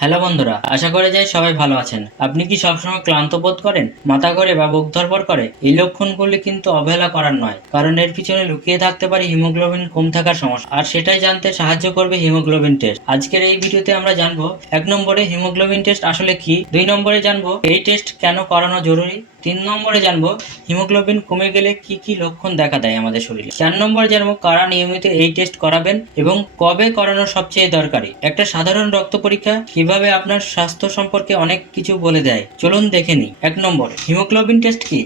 Hello বন্ধুরা, আশা করে যাই সবাই ভালো আছেন। আপনি কি সবসময় ক্লান্ত বোধ করেন? মাথা করে বা বুক ধরপর করে? এই লক্ষণগুলি কিন্তু অবহেলা করার নয়, কারণ এর পিছনে লুকিয়ে থাকতে পারে হিমোগ্লোবিন কম থাকার সমস্যা। আর সেটাই জানতে সাহায্য করবে হিমোগ্লোবিন টেস্ট। আজকের এই ভিডিওতে আমরা জানব, এক নম্বরে হিমোগ্লোবিন টেস্ট আসলে কি? দুই নম্বরে জানব, এই টেস্ট কেন করানো জরুরি? তিন নম্বরে জানব, হিমোগ্লোবিন কমে গেলে কি কি লক্ষণ দেখা দেয় আমাদের শরীরে? চার নম্বরে জানব, কারা নিয়মিত এই টেস্ট করাবেন এবং কবে করানো সবচেয়ে দরকারি? একটা সাধারণ রক্ত পরীক্ষা কীভাবে আপনার স্বাস্থ্য সম্পর্কে অনেক কিছু বলে দেয়? চলুন দেখে নিই। এক নম্বর, হিমোগ্লোবিন টেস্ট কি?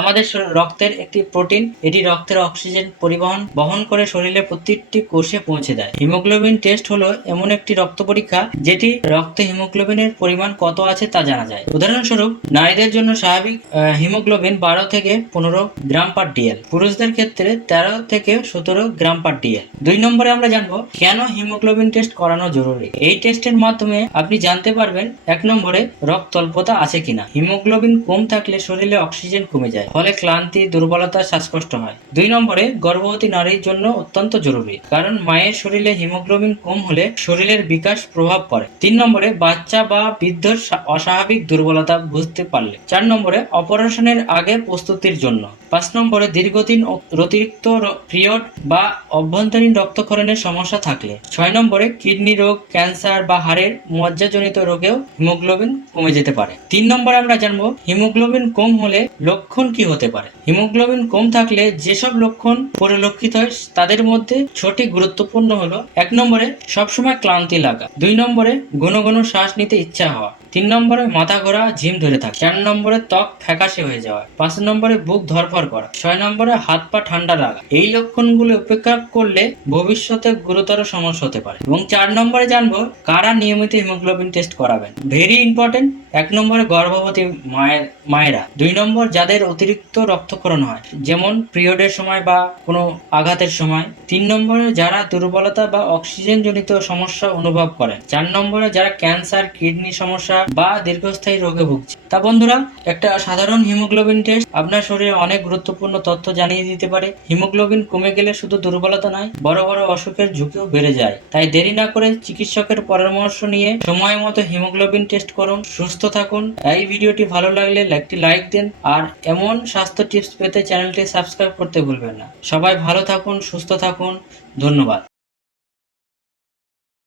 আমাদের রক্তের একটি প্রোটিন, এটি রক্তের অক্সিজেন পরিবহন, বহন করে শরীরের প্রতিটি কোষে পৌঁছে দেয়। হিমোগ্লোবিন টেস্ট হলো এমন একটি রক্ত পরীক্ষা যেটি রক্তে হিমোগ্লোবিনের পরিমাণ কত আছে তা জানা যায়। উদাহরণস্বরূপ, নারীদের জন্য স্বাভাবিক হিমোগ্লোবিন বারো থেকে পনেরো গ্রাম পার ডিএল পুরুষদের ক্ষেত্রে তেরো থেকে সতেরো গ্রাম পার ডিএল দুই নম্বরে আমরা জানব, কেন হিমোগ্লোবিন টেস্ট করানো জরুরি? এই টেস্টের মাধ্যমে আপনি জানতে পারবেন, এক নম্বরে রক্ত অল্পতা আছে কিনা। হিমোগ্লোবিন কম থাকলে শরীরে অক্সিজেন কমে যায়, ফলে ক্লান্তি, দুর্বলতা, শ্বাসকষ্ট হয়। দুই নম্বরে, গর্ভবতী নারীর জন্য অত্যন্ত জরুরি, কারণ মায়ের শরীরে হিমোগ্লোবিন কম হলে শরীরের বিকাশ প্রভাব পড়ে। তিন নম্বরে, বাচ্চা বা বৃদ্ধর অস্বাভাবিক দুর্বলতা বুঝতে পারলে। চার নম্বরে অপারেশনের আগে প্রস্তুতির জন্য। পাঁচ নম্বরে দীর্ঘদিন অতিরিক্ত পিরিয়ড বা অভ্যন্তরীণ রক্তক্ষরণের সমস্যা থাকলে। ছয় নম্বরে কিডনি রোগ, ক্যান্সার বা হাড়ের মজ্জাজনিত রোগেও হিমোগ্লোবিন কমে যেতে পারে। তিন নম্বরে আমরা জানব, হিমোগ্লোবিন কম হলে লক্ষণ কি হতে পারে? হিমোগ্লোবিন কম থাকলে যেসব লক্ষণ পরিলক্ষিত হয়, তাদের মধ্যে ছটি গুরুত্বপূর্ণ হলো, এক নম্বরে সবসময় ক্লান্তি লাগা, দুই নম্বরে ঘন ঘন শ্বাস নিতে ইচ্ছা হওয়া তিন নম্বরে মাথা ঘোরা ঝিম ধরে থাকে। চার নম্বরে ত্বক ফ্যাকাশে হয়ে যাওয়া। পাঁচ নম্বরে বুক ধরফর করা। ছয় নম্বরে হাত পা ঠান্ডা লাগা এই লক্ষণগুলো উপেক্ষা করলে ভবিষ্যতে গুরুতর সমস্যা হতে পারে। এবং চার নম্বরে জানব, কারা নিয়মিত হিমোগ্লোবিন টেস্ট করাবেন? Very important. এক নম্বরে গর্ভবতী মায়ের, মায়েরা। দুই নম্বর, যাদের অতিরিক্ত রক্তক্ষরণ হয়, যেমন পিরিয়ডের সময় বা কোনো আঘাতের সময়। তিন নম্বরে, যারা দুর্বলতা বা অক্সিজেন জনিত সমস্যা অনুভব করেন। চার নম্বরে, যারা ক্যান্সার, কিডনি সমস্যা বা দীর্ঘস্থায়ী রোগে ভুগছে। তা বন্ধুরা, একটা সাধারণ হিমোগ্লোবিন টেস্ট আপনার শরীরে অনেক গুরুত্বপূর্ণ তথ্য জানিয়ে দিতে পারে। হিমোগ্লোবিন কমে গেলে শুধু দুর্বলতা নয়, বড় বড় অসুখের ঝুঁকিও বেড়ে যায়। তাই দেরি না করে চিকিৎসকের পরামর্শ নিয়ে সময় মতো হিমোগ্লোবিন টেস্ট করুন, সুস্থ থাকুন। এই ভিডিওটি ভালো লাগলে একটি লাইক দিন আর এমন স্বাস্থ্য টিপস পেতে চ্যানেলটি সাবস্ক্রাইব করতে ভুলবেন না। সবাই ভালো থাকুন, সুস্থ থাকুন। ধন্যবাদ।